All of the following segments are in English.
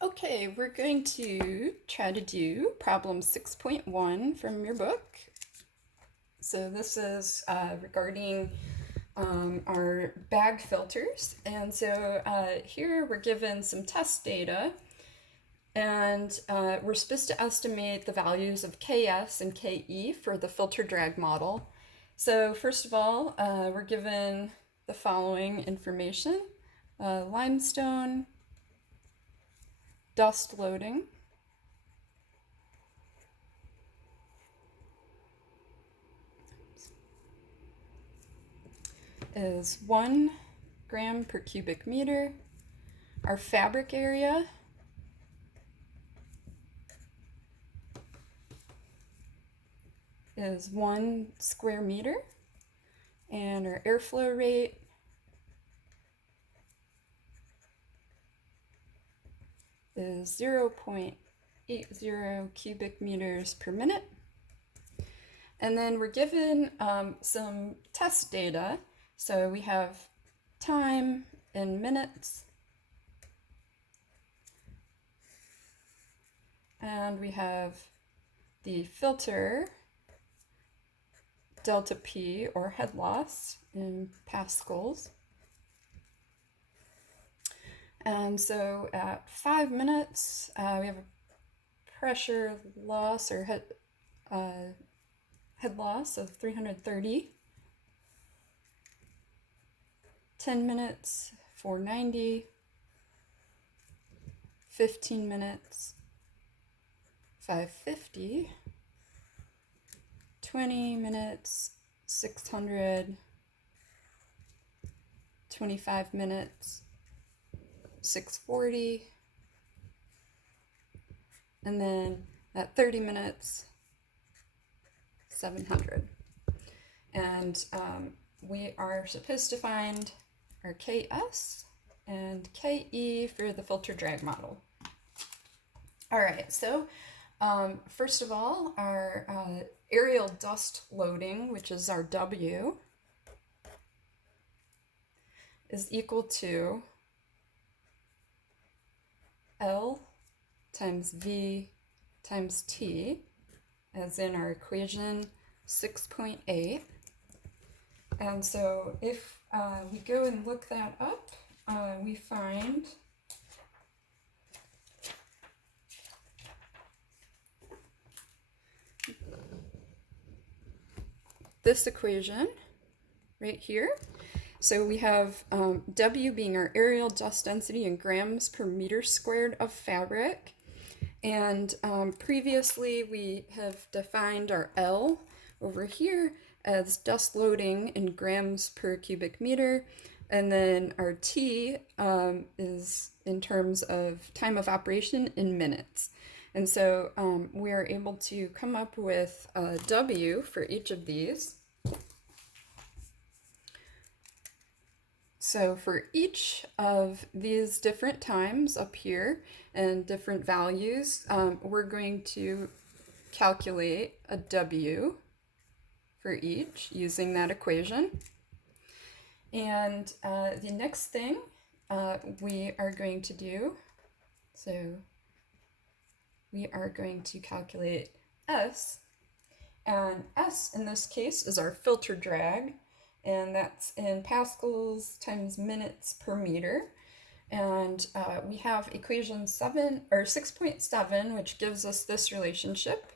Okay, we're going to try to do problem 6.1 from your book. So this is regarding our bag filters. And so here we're given some test data, and we're supposed to estimate the values of Ks and Ke for the filter drag model. So first of all, we're given the following information. Limestone, dust loading, is 1 gram per cubic meter. Our fabric area is 1 square meter, and our airflow rate is 0.80 cubic meters per minute. And then we're given some test data. So we have time in minutes, and we have the filter delta P, or head loss, in pascals. And so at 5 minutes, we have a pressure loss, or head loss of 330. 10 minutes, 490. 15 minutes, 550. 20 minutes, 600. 25 minutes, 640. And then at 30 minutes, 700. And we are supposed to find our Ks and Ke for the filter drag model. All right, so first of all, our aerial dust loading, which is our W, is equal to L times V times T, as in our equation 6.8. And so if we go and look that up, we find this equation right here. So we have W being our aerial dust density in grams per meter squared of fabric. And previously we have defined our L over here as dust loading in grams per cubic meter. And then our T is in terms of time of operation in minutes. And so we are able to come up with a W for each of these. So for each of these different times up here and different values, we're going to calculate a W for each using that equation. And the next thing we are going to do, so we are going to calculate S, and S in this case is our filter drag, and that's in pascals times minutes per meter. And we have equation 6.7, which gives us this relationship.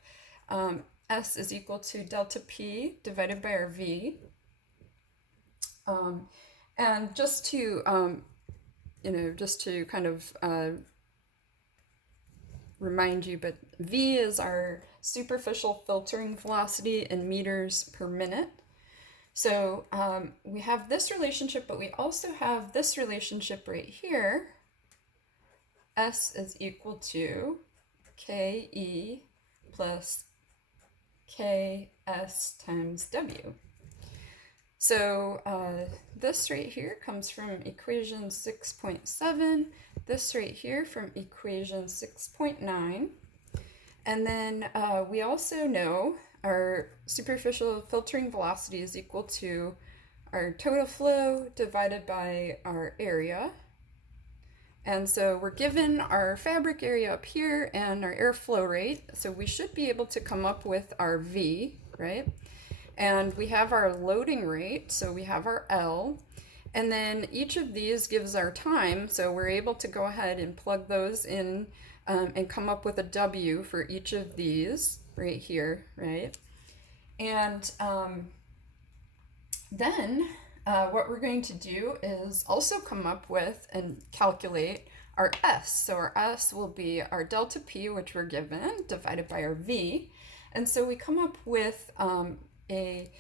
S is equal to delta P divided by our V. And just to kind of remind you, but V is our superficial filtering velocity in meters per minute. So we have this relationship, but we also have this relationship right here. S is equal to Ke plus Ks times W. So this right here comes from equation 6.7, this right here from equation 6.9. And then we also know our superficial filtering velocity is equal to our total flow divided by our area. And so we're given our fabric area up here and our airflow rate. So we should be able to come up with our V, right? And we have our loading rate, so we have our L. And then each of these gives our time, so we're able to go ahead and plug those in and come up with a W for each of these right here, right? And then what we're going to do is also come up with and calculate our S. So our S will be our delta P, which we're given, divided by our V. And so we come up with a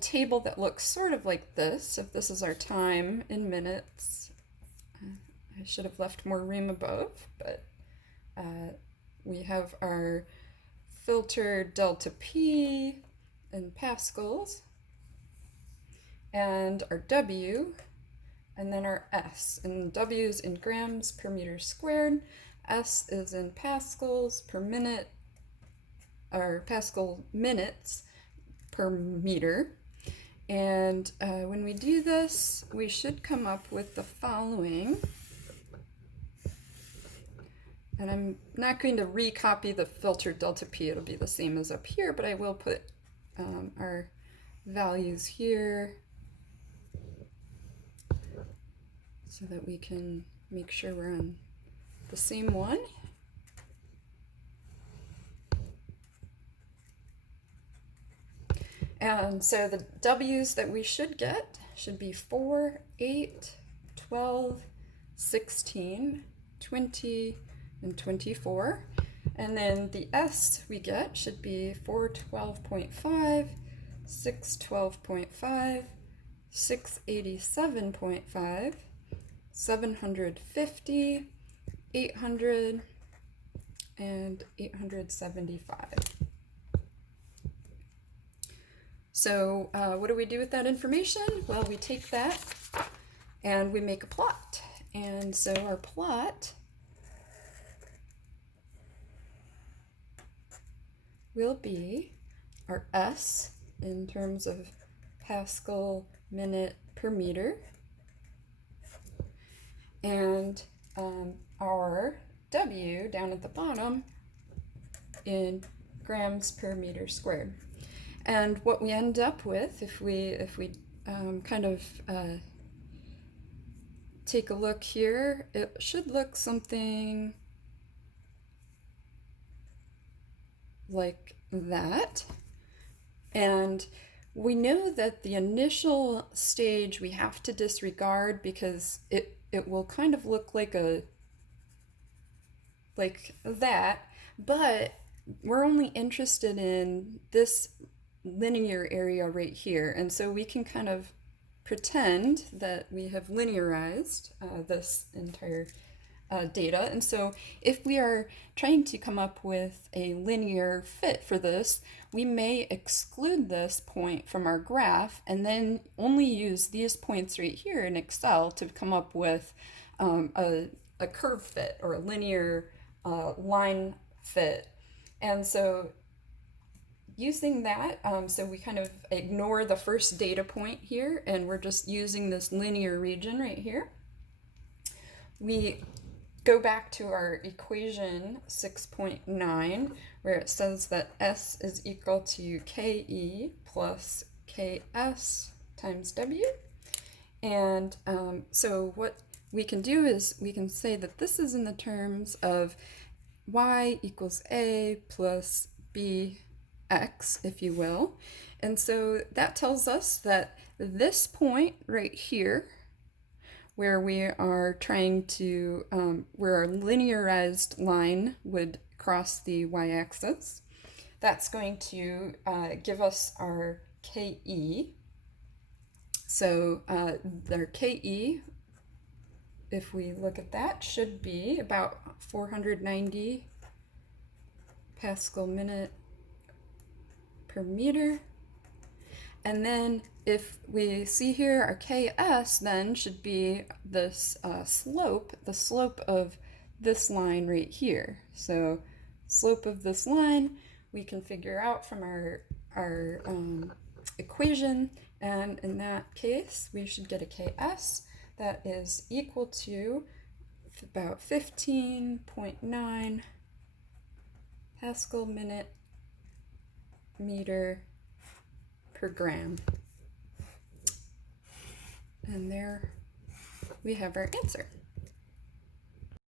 table that looks sort of like this. If this is our time in minutes, I should have left more room above, but we have our filter delta P in pascals, and our W, and then our S. And W is in grams per meter squared, S is in pascals per minute, or Pascal minutes per meter. And when we do this, we should come up with the following. And I'm not going to recopy the filter delta P, it'll be the same as up here, but I will put our values here so that we can make sure we're on the same one. And so the W's that we should get should be 4, 8, 12, 16, 20, and 24. And then the S we get should be 412.5, 612.5, 687.5, 750, 800, and 875. So what do we do with that information? Well, we take that and we make a plot. And so our plot will be our S in terms of Pascal minute per meter, and our W down at the bottom in grams per meter squared. And what we end up with, if we kind of take a look here, it should look something like that. And we know that the initial stage we have to disregard because it will kind of look like that, but we're only interested in this linear area right here, and so we can kind of pretend that we have linearized this entire data. And so if we are trying to come up with a linear fit for this, we may exclude this point from our graph and then only use these points right here in Excel to come up with a curve fit or a linear line fit. And so using that, so we kind of ignore the first data point here and we're just using this linear region right here. We go back to our equation 6.9 where it says that S is equal to KE plus KS times W. And so what we can do is we can say that this is in the terms of Y equals A plus BX, if you will. And so that tells us that this point right here, where we are trying to, where our linearized line would cross the y-axis, that's going to give us our KE. So our KE, if we look at that, should be about 490 Pascal minute per meter. And then if we see here, our KS then should be this slope, the slope of this line right here. So slope of this line we can figure out from our equation, and in that case we should get a KS that is equal to about 15.9 Pascal minute meter per gram. And there we have our answer.